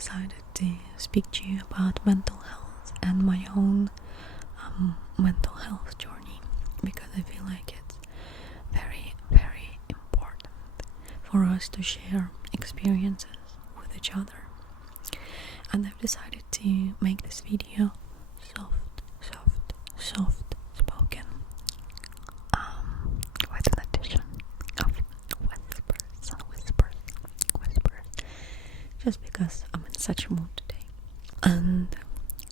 decided to speak to you about mental health and my own mental health journey, because I feel like it's very, very important for us to share experiences with each other. And I've decided to make this video soft spoken, with an addition of whispers, just because I'm in such a mood today. And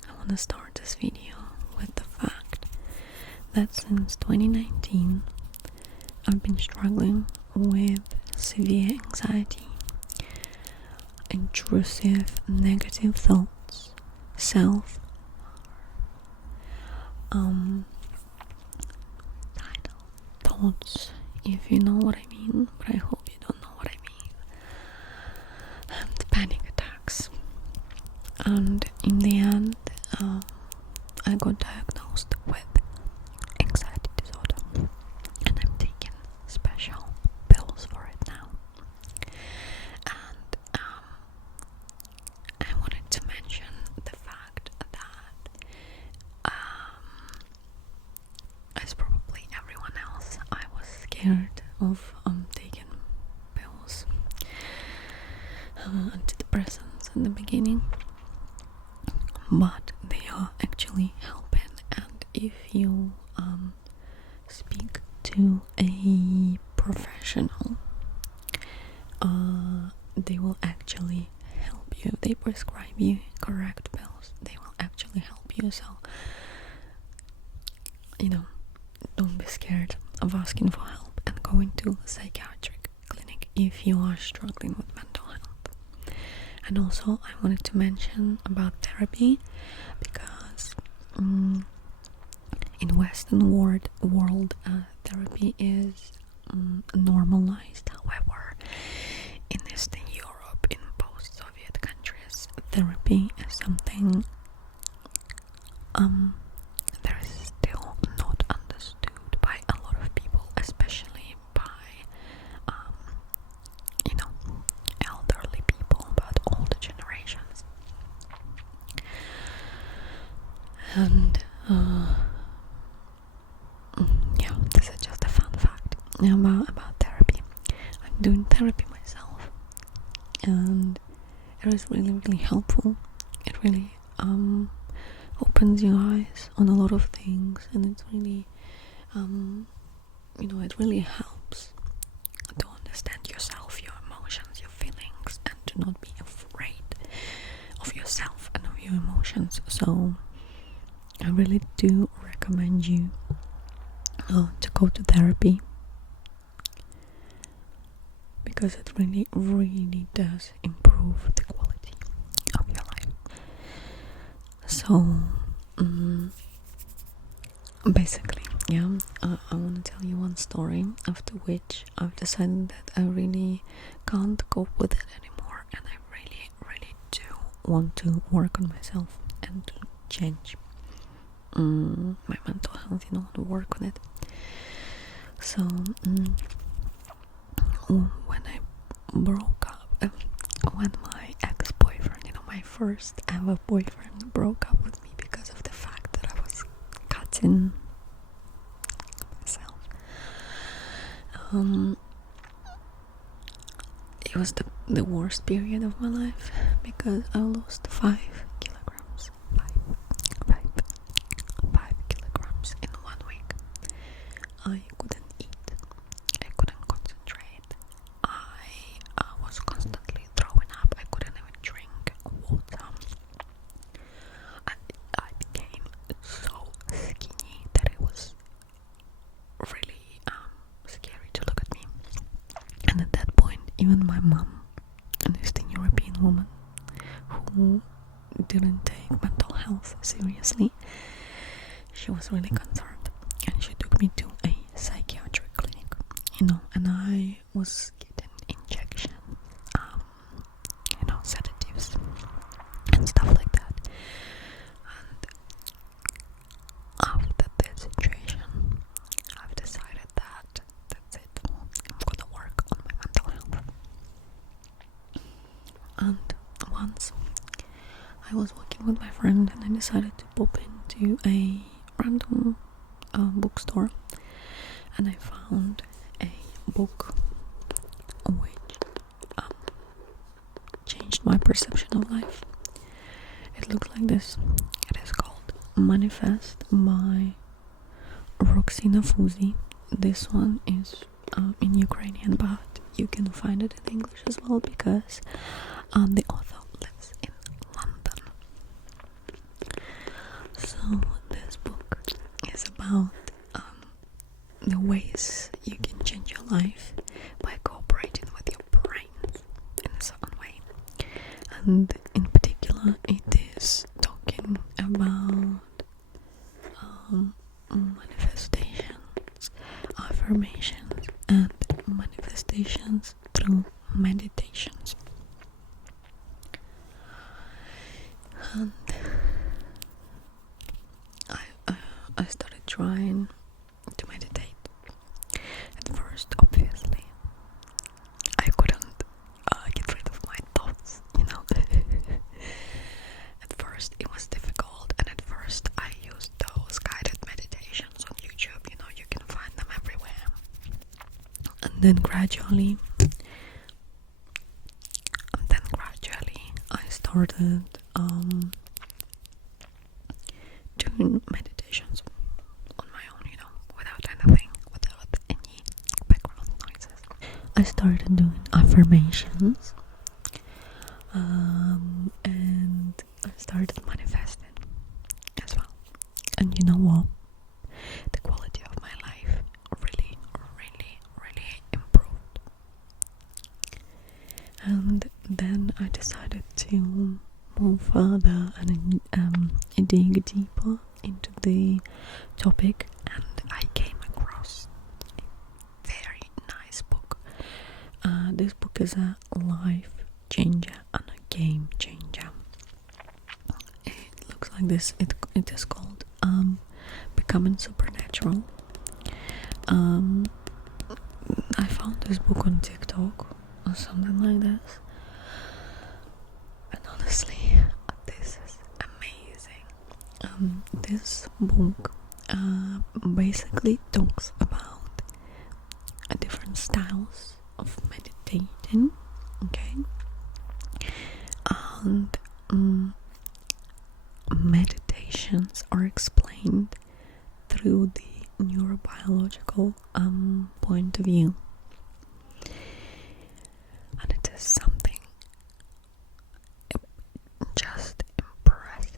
I want to start this video with the fact that since 2019 I've been struggling with severe anxiety, intrusive negative thoughts, thoughts, if you know what I mean, but I hope you don't know what I mean, and panic attacks. And in the end, I got diagnosed with anxiety disorder, and I'm taking special pills for it now. And I wanted to mention the fact that as probably everyone else, I was scared of taking pills, antidepressants in the beginning, but they are actually helping. And if you speak to a professional, they will actually help you. They prescribe you correct pills. They will actually help you. So, don't be scared of asking for help and going to a psychiatric clinic if you are struggling with mental health. And also, I wanted to mention about therapy, because in Western world, therapy is normalized. However, in Eastern Europe, in post-Soviet countries, therapy is something that is still not understood by a lot of people, especially by elderly people, but older generations. And this is just a fun fact about therapy. I'm doing therapy myself, and it is really, really helpful. It really opens your eyes on a lot of things, and it's really it really helps to understand yourself, your emotions, your feelings, and to not be afraid of yourself and of your emotions. So I really do recommend you to go to therapy, because it really, really does improve the quality of your life. So basically, I want to tell you one story, after which I've decided that I really can't cope with it anymore, and I really, really do want to work on myself and to change my mental health, to work on it. So when I broke up, when my ex-boyfriend, my first ever boyfriend, broke up with me because of the fact that I was cutting myself, it was the worst period of my life, because I lost 5 kilograms. 5 kilograms in 1 week. I couldn't eat, I couldn't concentrate, I was constantly throwing up, I couldn't even drink water. I became so skinny that it was really scary to look at me. And at that point, even my mom, an Eastern European woman who didn't take mental health seriously, she was really concerned, and she took me to a psychiatric clinic, and I was getting injection, sedatives and stuff like that. And after that situation, I've decided that that's it. I'm gonna work on my mental health. And once I was walking with my friend and I decided to pop into a random bookstore, and I found a book which changed my perception of life. It looks like this. It is called Manifest by Roxina Fuzi. This one is in Ukrainian, but you can find it in English as well because the author lives in London. So this book is about the ways you can change your life by cooperating with your brain in a certain way. And in particular, it is talking about manifestations, affirmations, and manifestations through meditations. And I started trying to meditate. At first, obviously, I couldn't get rid of my thoughts, At first, it was difficult, and at first, I used those guided meditations on YouTube. You can find them everywhere. And then gradually, I started doing meditations on my own, without anything, without any background noises. I started doing affirmations, and I started manifesting as well. And you know what? The quality of my life really, really, really improved. And then I decided to move further and dig deeper into the topic, and I came across a very nice book. This book is a life changer and a game changer. It looks like this. It is called Becoming Supernatural. I found this book on TikTok or something like this, and honestly, this is amazing. This book basically talks about different styles of meditating, okay, and meditations are explained through the neurobiological point of view, and it is something just impressive.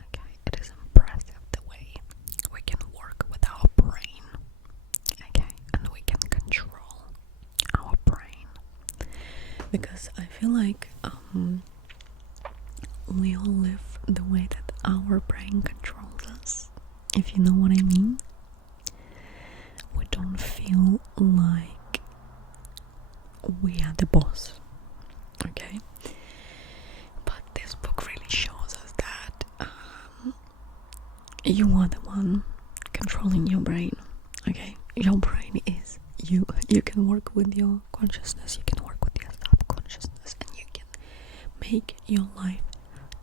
Okay, it is impressive the way we can work with our brain, okay, and we can control our brain, because I feel like we all live the way that our brain controls us, if you know what I mean. We don't feel like we are the boss, okay? But this book really shows us that you are the one controlling your brain, okay? Your brain is you. You can work with your consciousness, you can work with your subconsciousness, and you can make your life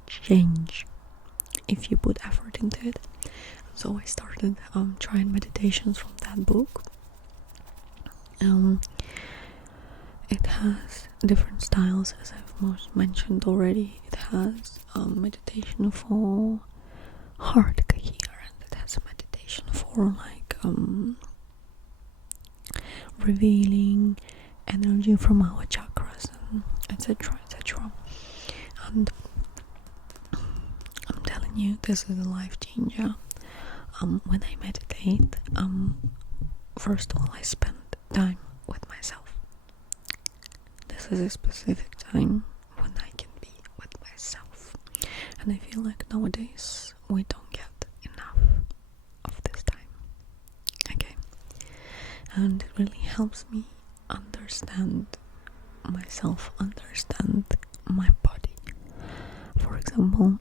change if you put effort into it. So I started trying meditations from that book. It has different styles, as I've mentioned already. It has meditation for heart coherence. It has meditation for like revealing energy from our chakras, and etc. And I'm telling you, this is a life changer. When I meditate, first of all, I spend time with myself. This is a specific time when I can be with myself, and I feel like nowadays we don't get enough of this time, okay? And it really helps me understand myself, understand my body. For example,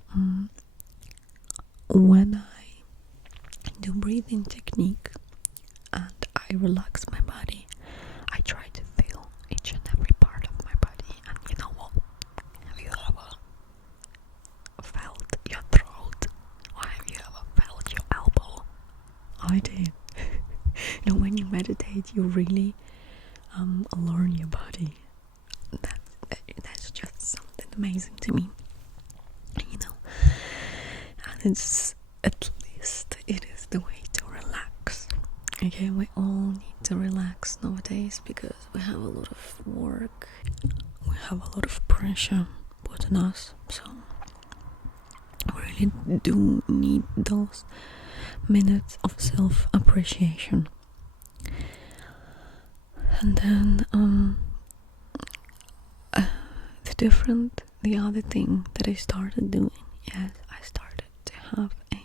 when I do breathing technique and I relax my body, I try to feel each and every part of my body. And you know what? Have you ever body. When you meditate, you really learn your body. That's just something amazing to me. And it's, at least it is the way to relax. Okay, we all need to relax nowadays because we have a lot of work, we have a lot of pressure put on us, so we really do need those minutes of self-appreciation. And then the other thing that I started doing is I started to have a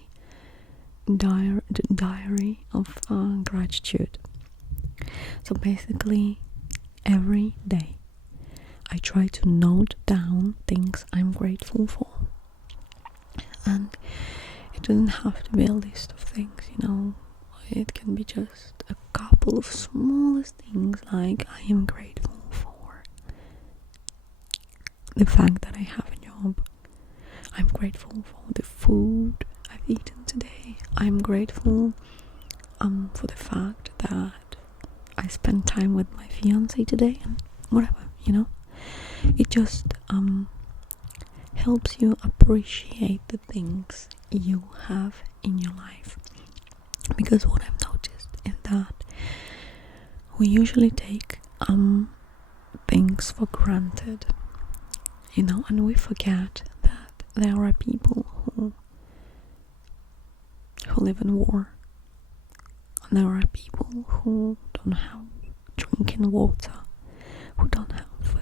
diary of gratitude. So basically every day I try to note down things I'm grateful for, and it doesn't have to be a list of things, it can be just a couple of smallest things, like I am grateful for the fact that I have a job, I'm grateful for the food I've eaten today, I'm grateful for the fact that I spent time with my fiance today, and whatever, it just helps you appreciate the things you have in your life. Because what I've noticed is that we usually take things for granted, and we forget that there are people who live in war, and there are people who don't have drinking water, who don't have food,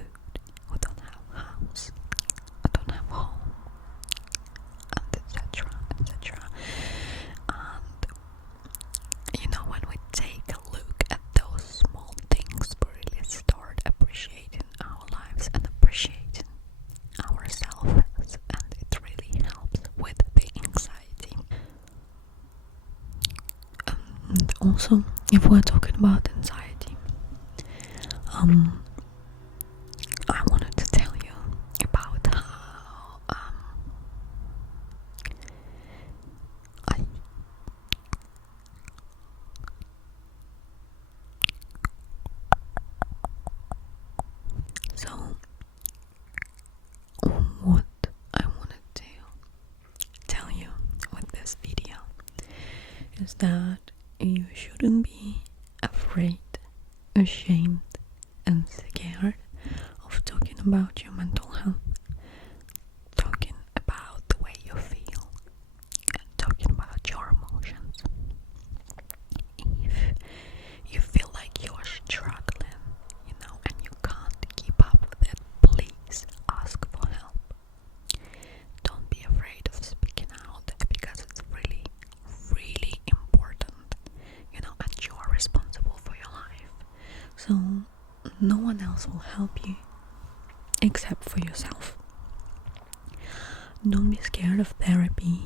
who don't have house, who don't have home, and etc. etc. And when we take a look at those small things, we really start appreciating our lives and appreciating ourselves, and it really helps with the anxiety. And also, if we're talking about anxiety, I wanted to tell you about how what I wanted to tell you with this video is that you shouldn't be afraid, ashamed, and scared of talking about your mental health, talking about the way you feel, and talking about your emotions. If you feel like you're struggling, and you can't keep up with it, please ask for help. Don't be afraid of speaking out, because it's really, really important, and you are responsible for your life. So no one else will help you except for yourself. Don't be scared of therapy.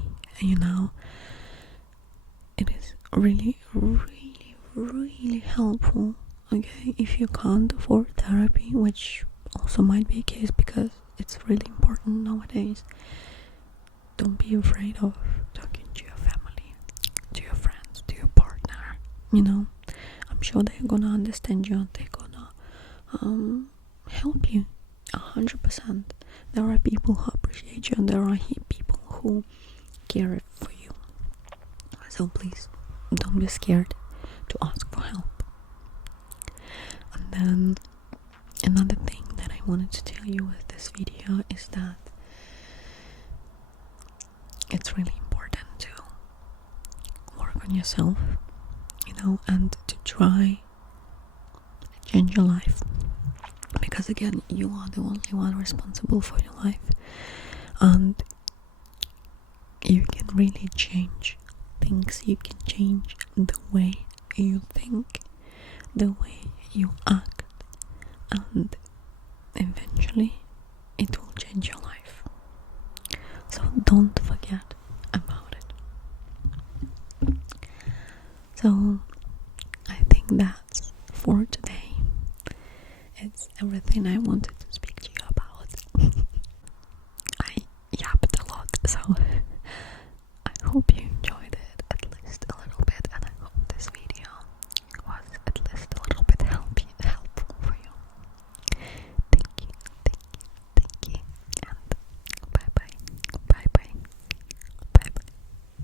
It is really, really, really helpful. Okay, if you can't afford therapy, which also might be a case because it's really important nowadays, don't be afraid of talking to your family, to your friends, to your partner. I'm sure they're gonna understand you, and they're gonna help you 100%. There are people who appreciate you, and there are people who care for you. So please, don't be scared to ask for help. And then another thing that I wanted to tell you with this video is that it's really important to work on yourself, and to try to change your life. Because again, you are the only one responsible for your life, and you can really change things. You can change the way you think, the way you act, and eventually it will change your life. So don't forget about it. So I think that's for today. It's everything I wanted